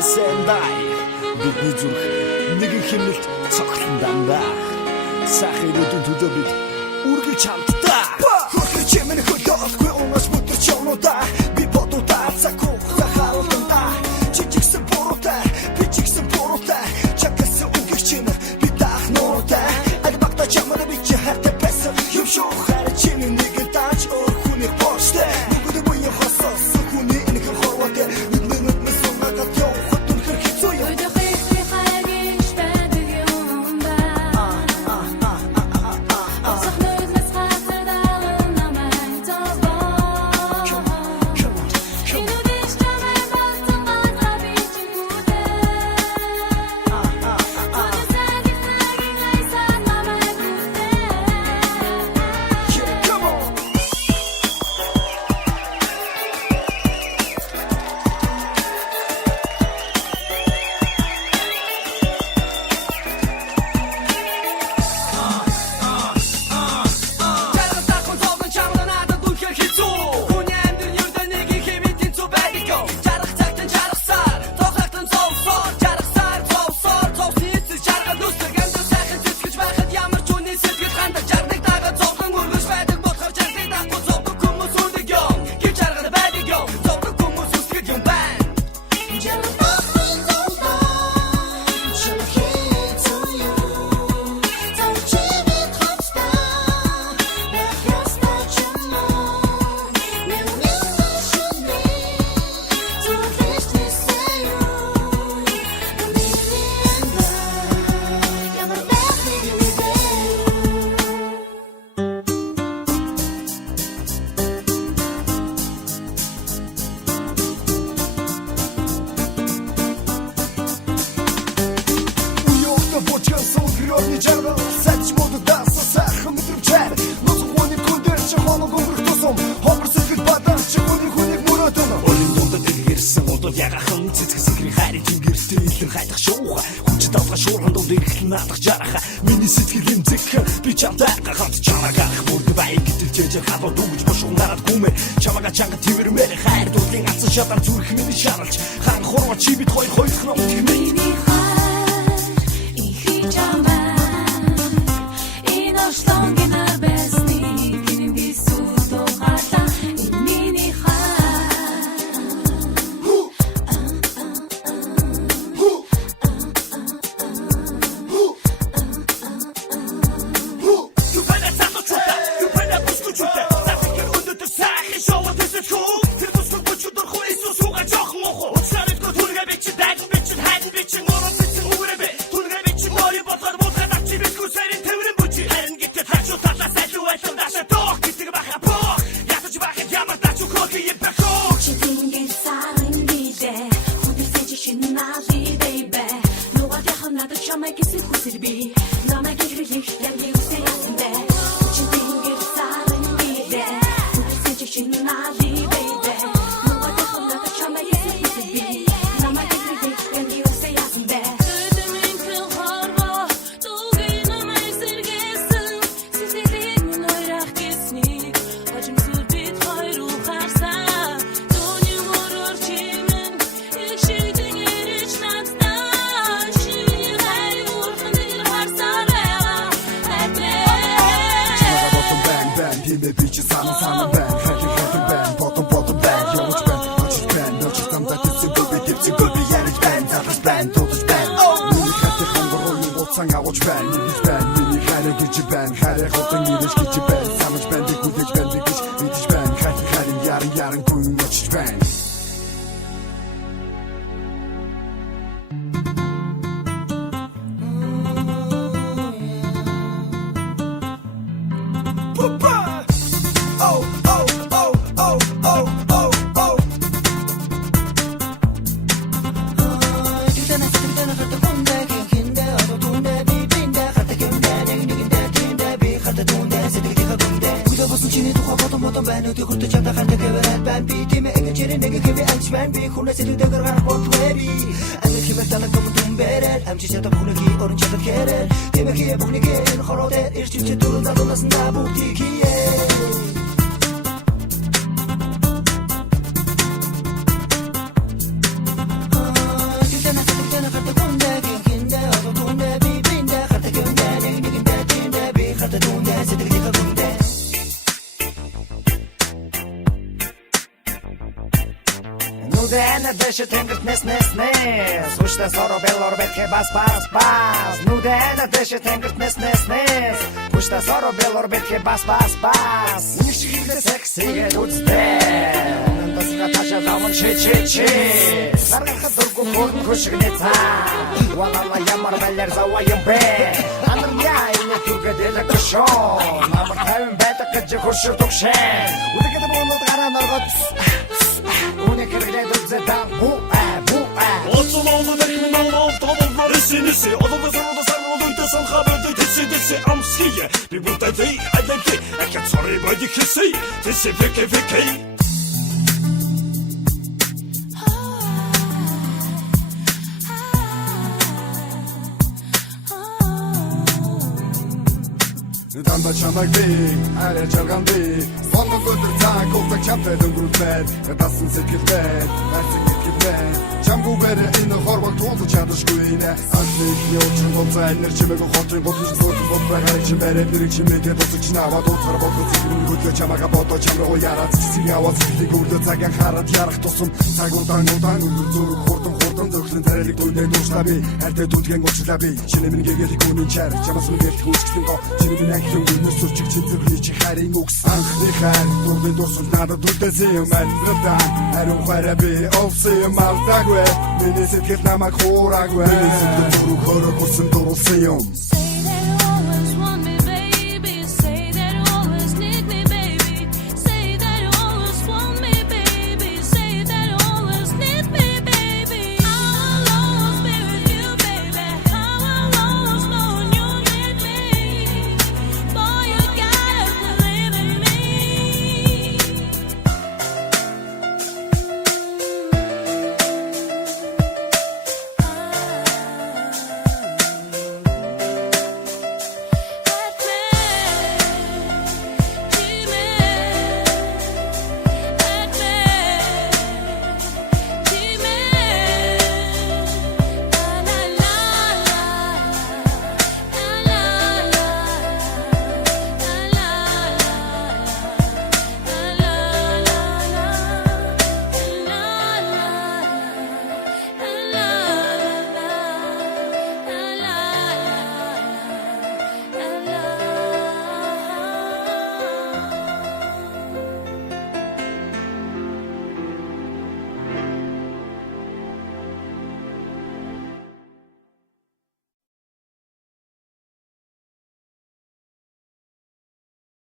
Эсэндай бидний зүрх нэгэн хэмнэлт цогтлон дандаа сайхан ирээдүйн төлөө бид үргэлж хамтдаа хөрхөж чимэн хөлөхгүй унаж бүдэрч явнуудаа би бодуудаа цакуу захаалтанда чичгсэн буруутай бичгсэн буруутай чакасан үгч чинь би дахнуудаа албагта чамаа би чахта пэсэ юм шоу хараа чимэн нэгэн тач өрхүний боштэй бүгд буян хасас сүхүний нэг хорвотэй Миний сэтгэлийн зэхэр би чамтай гахалт чамаага бүрд бай гэдэг чэжэр хадуу дүгж бошон гараад гүмэ чамаага чанга твэрмээр хайр дуудлын ацсан шатар зүрх миний шаналж хаан хорва чи бит хоёр хном миний хайр их чамаа и наш лонгинар бэсни кинин бисуто хата миний Chini tu kwa potom ben, uti kurtu chapta khante ke berat man bi time ege jere nege kemi anchman bi khuna se de gar gar bot webi ander khimel tala kom tum berer amchi chata khuna ki orun chata kerer time ki bugni ke khorote irchche durun da donas na bugdi ki Nudena deshe tengert nes Sushta soro belor betke bas Nudena deshe tengert nes Sushta soro belor betke bas Nishigde seksiye dudzde Nandasga tasha davon chi Nargaha durgu kurn kushigneca Walala yamar beller zavayım be Anım ya ine turga dele kushon Namır tavim beta kıcı kurşur tukshen Udikede bulundu karan argot Otsumağlı beklimen al tamamlar esinisi Adada sonra sen oluydu sen haberde desi amsiye Bir burada değil alevli Eket sarı badi kesi Desi veke Danda çanak değil, her çargan değil Sonuna götür tak, olta çapta döngürtler Gadasın sekirler, versin gekirler Çam guberi inni xorbak tuğuldu çadış güyine Antik yolçun olsa enler çimego xotun Botuş zotu botbrak arıçın verip bir içim meke dosu çinava Dotsara botu zikirin gütle çamaga boto çamra o yarat Siksin yava sikli gurdu zagen harat yarık tosum Sayguldan gurdur zuru xortum Döklün terelik duyden doşlabi Erte dutgen goçlabi Çinemin gegelik onun çer Çamasını geldik uçkistin go Çinemin ekliyon gülmüş sürçük çintirli Çiğerin uks Ankhlikhar Durdin dosun nada durdaziyum Elrıdan Erum kharabi Olsiyum altagwe Mini sitkit namak horagwe Mini sitkit duru khoro kursun dorosiyum